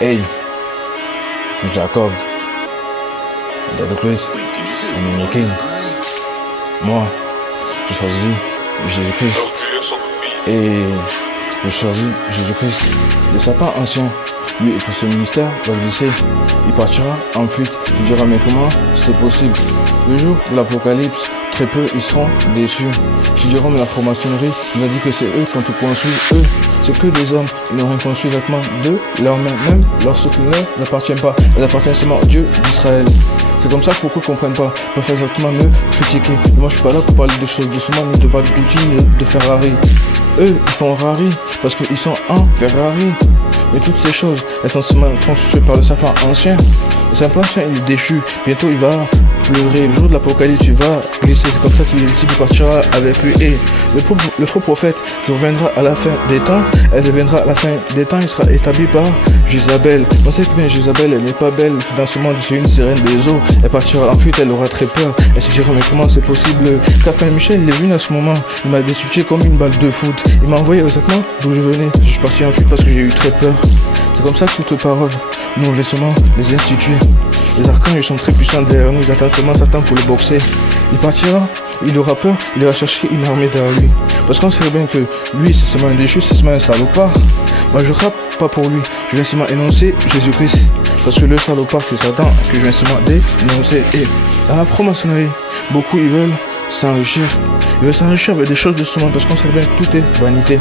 Hey, Jacob, Dado Chris, on est King. Moi, j'ai choisi Jésus-Christ. Et j'ai choisi Jésus-Christ. Le sapin ancien, lui, pour ce ministère, va le glisser. Il partira en fuite. Tu diras, mais comment c'est possible? Le jour de l'Apocalypse, très peu ils seront déçus. Tu diras, mais la franc-maçonnerie nous a dit que c'est eux qui ont tout construit. Eux, c'est que des hommes. Ils n'ont rien construit exactement de leurs mains. Même leur souffle n'appartient pas. Elle appartient seulement au Dieu d'Israël. C'est comme ça que beaucoup ne comprennent pas. Ils peuvent exactement me critiquer. Mais moi, je suis pas là pour parler de choses de ce monde, ni de parler de Gucci, ni de Ferrari. Eux, ils font Rari parce qu'ils sont en Ferrari. Mais toutes ces choses, elles sont seulement construites par le sapin ancien. Le sapin ancien, il est déchu. Bientôt, il va pleurer. Le jour de l'Apocalypse, il va glisser. C'est comme ça qu'il partira avec lui. Et le faux prophète qui reviendra à la fin des temps, elle reviendra à la fin des temps, il sera établi par Jézabel. On sait que bien Jézabel, elle n'est pas belle. Dans ce monde, c'est une sirène des eaux. Elle partira en fuite, elle aura très peur. Elle se dira, mais comment c'est possible? Captain Michel, il est venu à ce moment. Il m'a destitué comme une balle de foot. Il m'a envoyé exactement d'où je venais. Je suis parti en fuite parce que j'ai eu très peur. C'est comme ça que toutes paroles, nous laissons les instituer. Les archanges sont très puissants derrière nous, ils attendent seulement Satan pour le boxer. Il partira, il aura peur, il ira chercher une armée derrière lui. Parce qu'on sait bien que lui, c'est seulement un déchu, c'est seulement un salopard. Moi, je rappe pas pour lui, je viens seulement énoncer Jésus-Christ. Parce que le salopard, c'est Satan que je viens seulement dénoncer. Et dans la franc-maçonnerie, beaucoup ils veulent s'enrichir. Ils veulent s'enrichir avec des choses de ce monde parce qu'on sait bien que tout est vanité.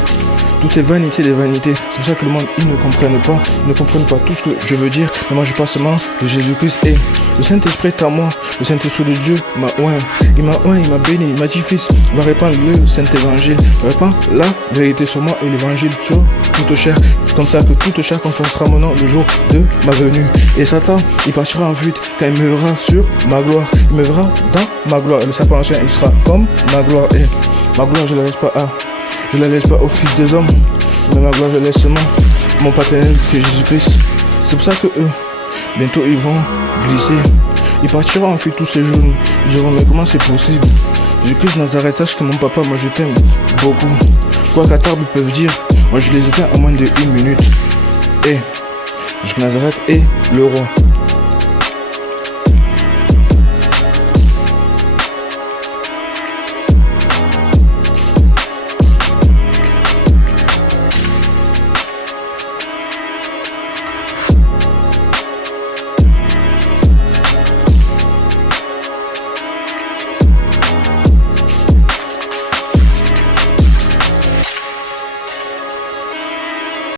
Tout est vanité des vanités. C'est pour ça que le monde, ils ne comprennent pas. Ils ne comprennent pas tout ce que je veux dire. Mais moi, je parle seulement de Jésus-Christ. Et le Saint-Esprit est à moi. Le Saint-Esprit de Dieu m'a oint. Il m'a oint, il m'a béni. Il m'a dit, fils, va répandre le Saint-Évangile. Répand la vérité sur moi et l'évangile sur toute chair. C'est comme ça que toute chair confessera mon nom le jour de ma venue. Et Satan, il partira en fuite quand il me verra sur ma gloire. Il me verra dans ma gloire. Et le sapin ancien, il sera comme ma gloire. Et ma gloire, je ne la laisse pas à... Je la laisse pas au fils des hommes, mais ma gloire je laisse seulement mon partenaire que Jésus-Christ. C'est pour ça que eux, bientôt ils vont glisser. Ils partiront en fuite tous ces jours. Ils diront mais comment c'est possible? Jésus-Christ Nazareth, sache que mon papa, moi je t'aime beaucoup. Quoi qu'à table ils peuvent dire, moi je les éteins en moins de 1 minute. Et Jésus Nazareth est le roi.